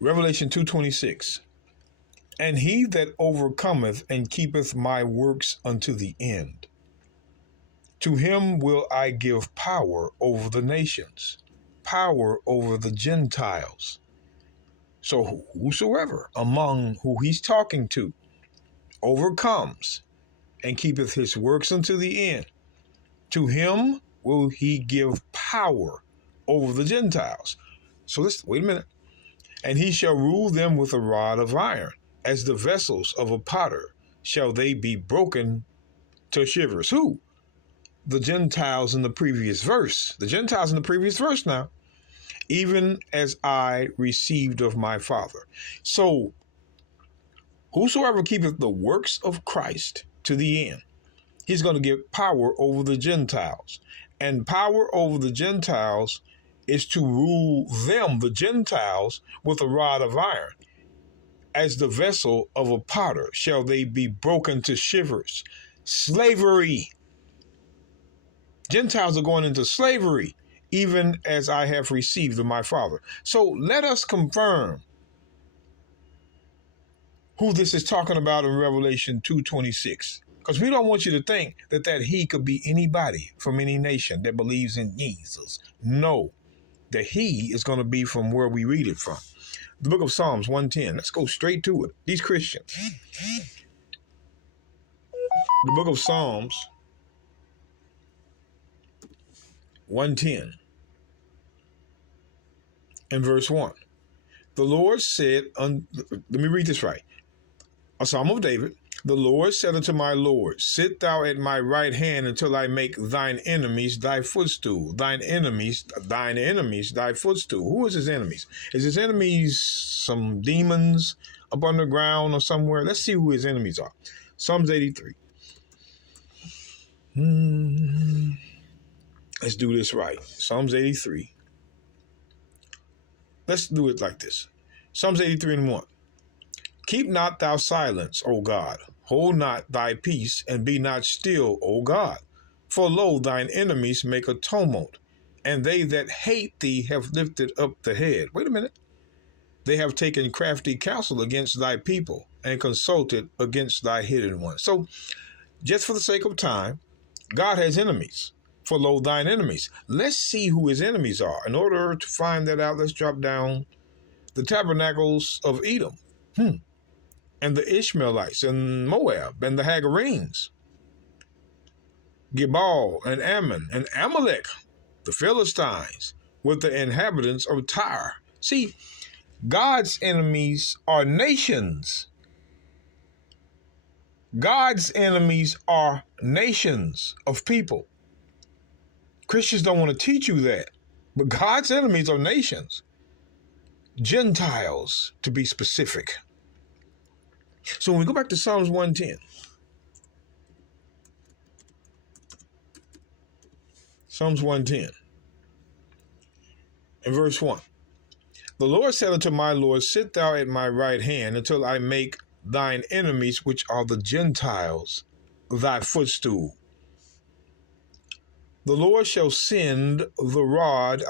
Revelation 2:26. And he that overcometh and keepeth my works unto the end, to him will I give power over the nations, power over the Gentiles. So whosoever among who he's talking to overcomes and keepeth his works unto the end, to him will he give power over the Gentiles. So let's wait a minute. And he shall rule them with a rod of iron, as the vessels of a potter shall they be broken to shivers. Who? The Gentiles in the previous verse. The Gentiles in the previous verse now. Even as I received of my Father. So, whosoever keepeth the works of Christ to the end, he's going to give power over the Gentiles. And power over the Gentiles is to rule them, the Gentiles, with a rod of iron. As the vessel of a potter shall they be broken to shivers. Slavery. Gentiles are going into slavery, even as I have received of my Father. So let us confirm who this is talking about in Revelation 2:26. Because we don't want you to think that he could be anybody from any nation that believes in Jesus. No, that he is going to be from where we read it from. The book of Psalms 110. Let's go straight to it. These Christians. The book of Psalms 110 and verse 1. The Lord said, let me read this right. A Psalm of David. The Lord said unto my Lord, sit thou at my right hand until I make thine enemies thy footstool. Thine enemies thy footstool. Who is his enemies? Is his enemies some demons up underground or somewhere? Let's see who his enemies are. Psalms 83. Let's do this right. Psalms 83. Let's do it like this. Psalms 83 and 1. Keep not thou silence, O God. Hold not thy peace, and be not still, O God. For lo, thine enemies make a tumult, and they that hate thee have lifted up the head. Wait a minute. They have taken crafty counsel against thy people, and consulted against thy hidden ones. So, just for the sake of time, God has enemies. For lo, thine enemies. Let's see who his enemies are. In order to find that out, let's drop down the tabernacles of Edom. And the Ishmaelites and Moab and the Hagarenes, Gebal and Ammon and Amalek, the Philistines, with the inhabitants of Tyre. See, God's enemies are nations. God's enemies are nations of people. Christians don't want to teach you that, but God's enemies are nations. Gentiles, to be specific. So when we go back to Psalms 110, Psalms 110, and verse 1. The Lord said unto my Lord, sit thou at my right hand until I make thine enemies, which are the Gentiles, thy footstool. The Lord shall send the rod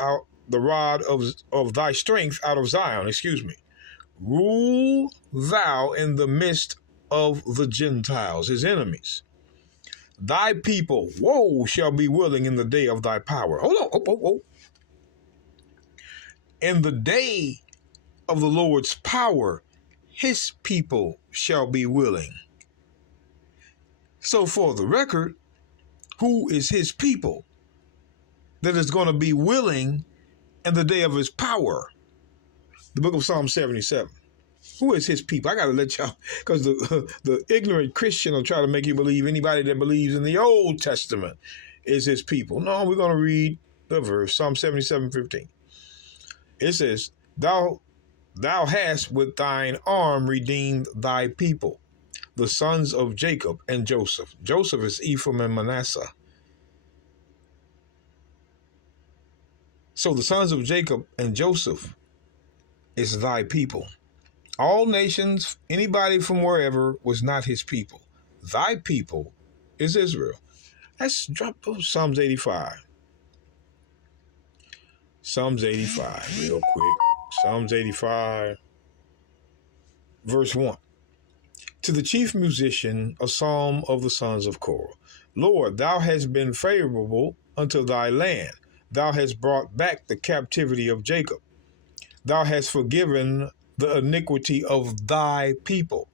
of thy strength out of Zion. Rule thou in the midst of the Gentiles, his enemies. Thy people, shall be willing in the day of thy power. Hold on. In the day of the Lord's power, his people shall be willing. So for the record, who is his people that is going to be willing in the day of his power? The book of Psalm 77. Who is his people? I got to let y'all, because the ignorant Christian will try to make you believe anybody that believes in the Old Testament is his people. No, we're going to read the verse, Psalm 77:15. It says, Thou hast with thine arm redeemed thy people, the sons of Jacob and Joseph. Joseph is Ephraim and Manasseh. So the sons of Jacob and Joseph is thy people. All nations, anybody from wherever, was not his people. Thy people is Israel. Let's drop Psalms 85. Psalms 85, real quick. Psalms 85. Verse 1. To the chief musician, a psalm of the sons of Korah. Lord, thou hast been favorable unto thy land. Thou hast brought back the captivity of Jacob. Thou hast forgiven the iniquity of thy people.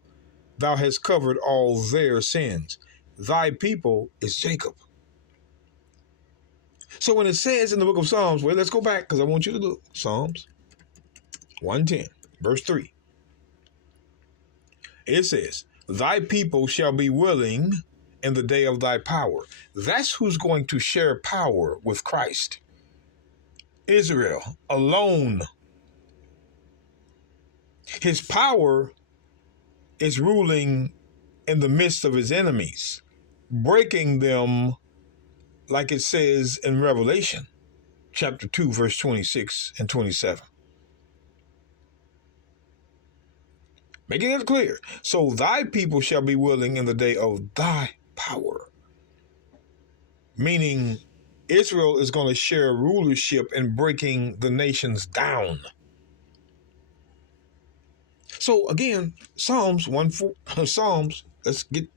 Thou hast covered all their sins. Thy people is Jacob. So when it says in the book of Psalms, well, let's go back because I want you to look. Psalms 110, verse 3. It says, thy people shall be willing in the day of thy power. That's who's going to share power with Christ. Israel alone. His power is ruling in the midst of his enemies, breaking them, like it says in Revelation chapter 2, verse 26 and 27. Making it clear. So thy people shall be willing in the day of thy power. Meaning Israel is going to share rulership in breaking the nations down. So again, Psalms, let's get,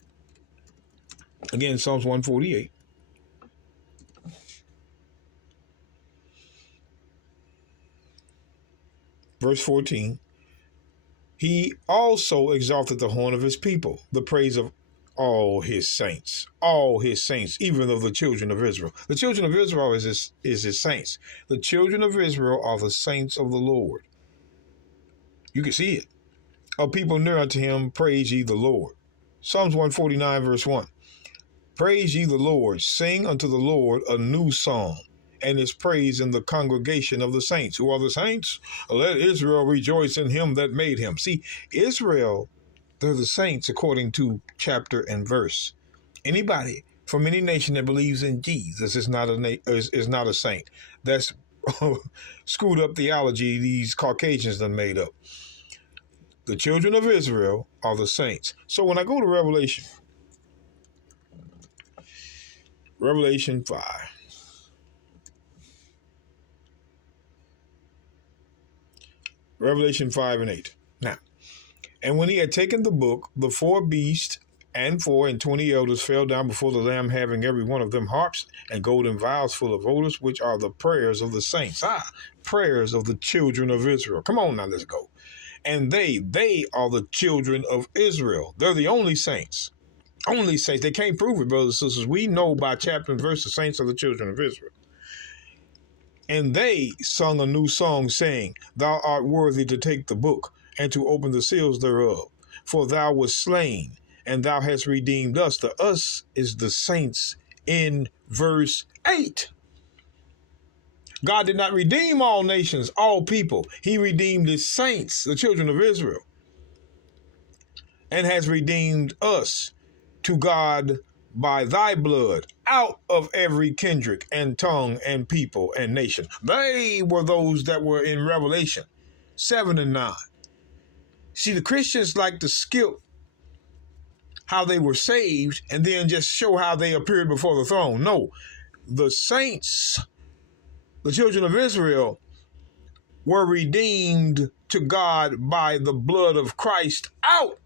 again, Psalms 148. Verse 14. He also exalted the horn of his people, the praise of all his saints, even of the children of Israel. The children of Israel is his saints. The children of Israel are the saints of the Lord. You can see it. A people near unto him, praise ye the Lord. Psalms 149, verse 1. Praise ye the Lord, sing unto the Lord a new song, and his praise in the congregation of the saints. Who are the saints? Let Israel rejoice in him that made him. See, Israel, they're the saints according to chapter and verse. Anybody from any nation that believes in Jesus is not a saint. That's screwed up theology these Caucasians done made up. The children of Israel are the saints. So when I go to Revelation 5. Revelation 5 and 8. Now, and when he had taken the book, the 4 beasts and 4 and 20 elders fell down before the Lamb, having every one of them harps and golden vials full of odors, which are the prayers of the saints. Prayers of the children of Israel. Come on now, let's go. And they are the children of Israel. They're the only saints. Only saints. They can't prove it, brothers and sisters. We know by chapter and verse the saints are the children of Israel. And they sung a new song, saying, Thou art worthy to take the book and to open the seals thereof. For thou wast slain, and thou hast redeemed us. The us is the saints in verse 8. God did not redeem all nations, all people. He redeemed his saints, the children of Israel, and has redeemed us to God by thy blood out of every kindred and tongue and people and nation. They were those that were in Revelation 7 and 9. See, the Christians like to skip how they were saved and then just show how they appeared before the throne. No, the saints, the children of Israel, were redeemed to God by the blood of Christ out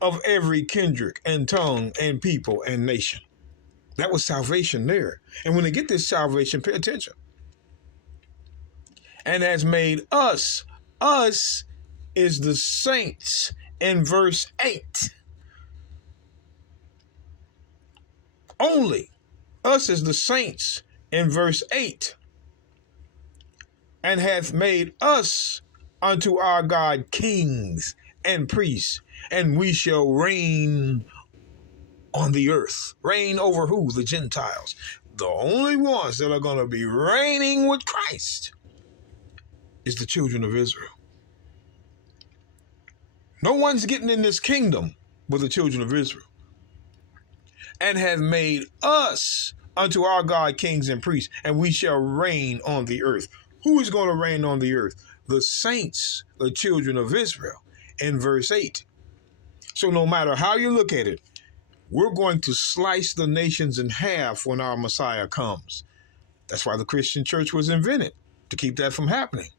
of every kindred and tongue and people and nation. That was salvation there. And when they get this salvation, pay attention. And has made us is the saints in verse 8. Only us is the saints in verse 8. And hath made us unto our God kings and priests, and we shall reign on the earth. Reign over who? The Gentiles. The only ones that are going to be reigning with Christ is the children of Israel. No one's getting in this kingdom but the children of Israel. And have made us unto our God kings and priests, and we shall reign on the earth. Who is going to reign on the earth? The saints, the children of Israel, in verse 8. So no matter how you look at it, we're going to slice the nations in half when our Messiah comes. That's why the Christian church was invented, to keep that from happening.